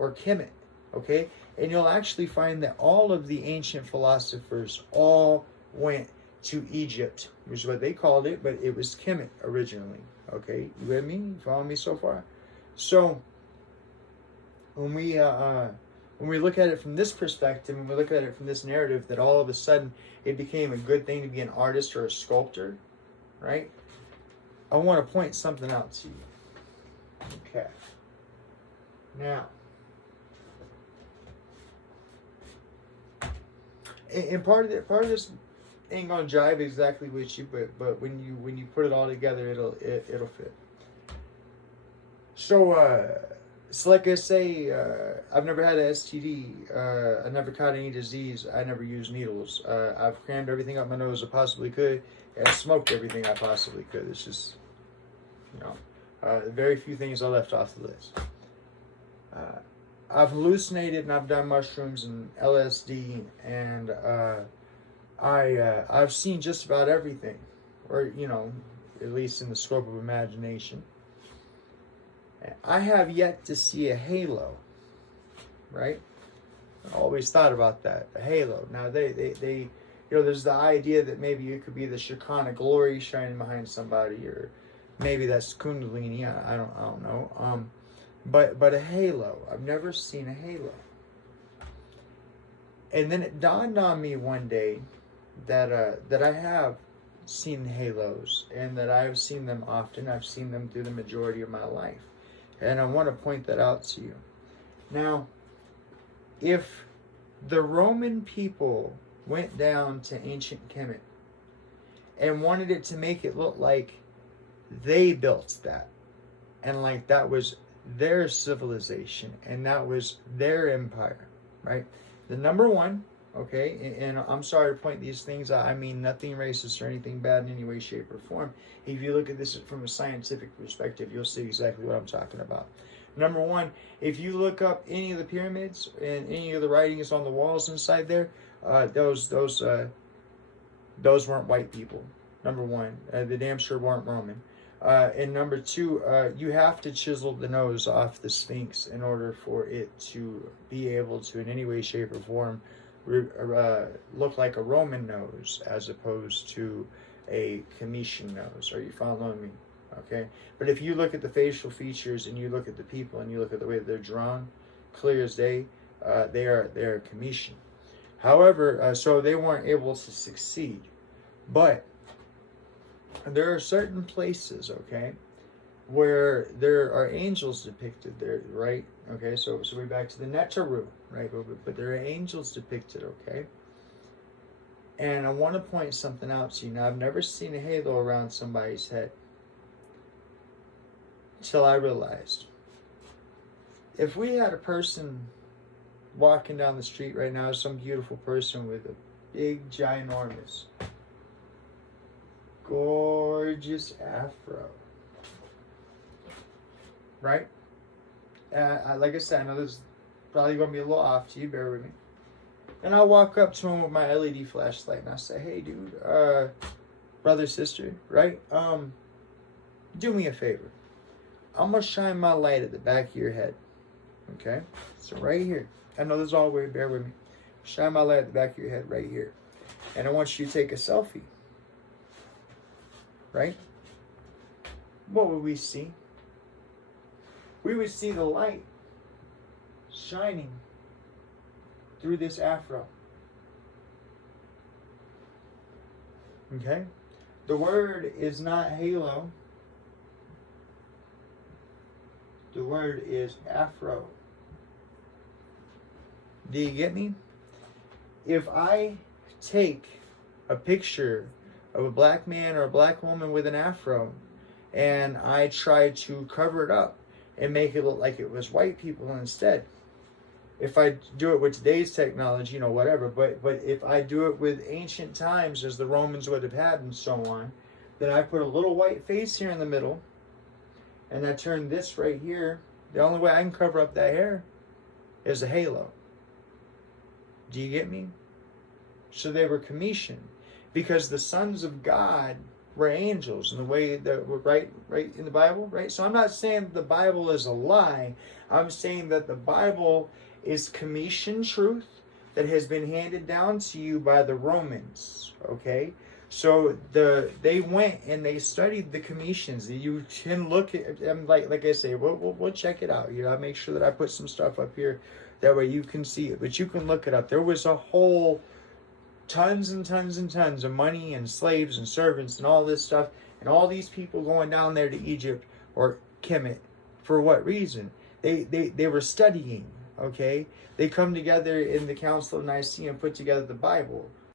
or Kemet, okay? And you'll actually find that all of the ancient philosophers all went to Egypt, which is what they called it, but it was Kemet originally, okay? You with me? You follow me so far? So when we look at it from this perspective, and we look at it from this narrative, that all of a sudden it became a good thing to be an artist or a sculptor, right? I want to point something out to you. Okay. Now, and part of this ain't gonna jive exactly with you, but when you put it all together, it'll fit. So like I say, I've never had an STD. I never caught any disease. I never used needles. I've crammed everything up my nose I possibly could, and I smoked everything I possibly could. It's just, very few things I left off the list. I've hallucinated and I've done mushrooms and LSD, and I've seen just about everything, or at least in the scope of imagination. I have yet to see a halo, right? I always thought about that, a halo. Now they there's the idea that maybe it could be the Shekinah glory shining behind somebody, or maybe that's Kundalini. I don't know. But a halo. I've never seen a halo. And then it dawned on me one day that I have seen halos, and that I've seen them often. I've seen them through the majority of my life. And I want to point that out to you. Now, if the Roman people went down to ancient Kemet and wanted it to make it look like they built that, and like that was their civilization, and that was their empire, right? The number one, okay, and I'm sorry to point these things out. I mean nothing racist or anything bad in any way, shape, or form. If you look at this from a scientific perspective, you'll see exactly what I'm talking about. Number one, if you look up any of the pyramids and any of the writings on the walls inside there, those weren't white people. Number one, they damn sure weren't Roman. And number two, you have to chisel the nose off the Sphinx in order for it to be able to, in any way, shape, or form, look like a Roman nose as opposed to a Cometian nose. Are you following me? Okay. But if you look at the facial features, and you look at the people, and you look at the way that they're drawn, clear as day, they're Cometian. However, so they weren't able to succeed. But there are certain places, okay, where there are angels depicted there, right? Okay, so we're back to the NETTARU, right? But there are angels depicted, okay? And I want to point something out to you. Now, I've never seen a halo around somebody's head until I realized, if we had a person walking down the street right now, some beautiful person with a big, ginormous, gorgeous afro, right? Like I said, I know this is probably going to be a little off to you, bear with me. And I walk up to him with my LED flashlight, and I say, hey, dude, brother, sister, right? Do me a favor. I'm going to shine my light at the back of your head, okay? So right here. I know this is all weird, bear with me. Shine my light at the back of your head right here. And I want you to take a selfie. Right? What would we see? We would see the light shining through this afro. Okay? The word is not halo. The word is afro. Do you get me? If I take a picture of a black man or a black woman with an afro, and I try to cover it up and make it look like it was white people instead, if I do it with today's technology, whatever, but if I do it with ancient times, as the Romans would have had and so on, then I put a little white face here in the middle, and I turn this right here. The only way I can cover up that hair is a halo. Do you get me? So they were Cometian, because the sons of God were angels, and the way that were right in the Bible, right? So I'm not saying the Bible is a lie. I'm saying that the Bible is Commission truth that has been handed down to you by the Romans. Okay, so they went and they studied the Commissions. You can look at them, like I say, we'll check it out. You know, I make sure that I put some stuff up here, that way you can see it. But you can look it up. There was a whole tons and tons and tons of money and slaves and servants and all this stuff, and all these people going down there to Egypt or Kemet. For what reason? They were studying. Okay, they come together in the Council of Nicaea and put together the Bible.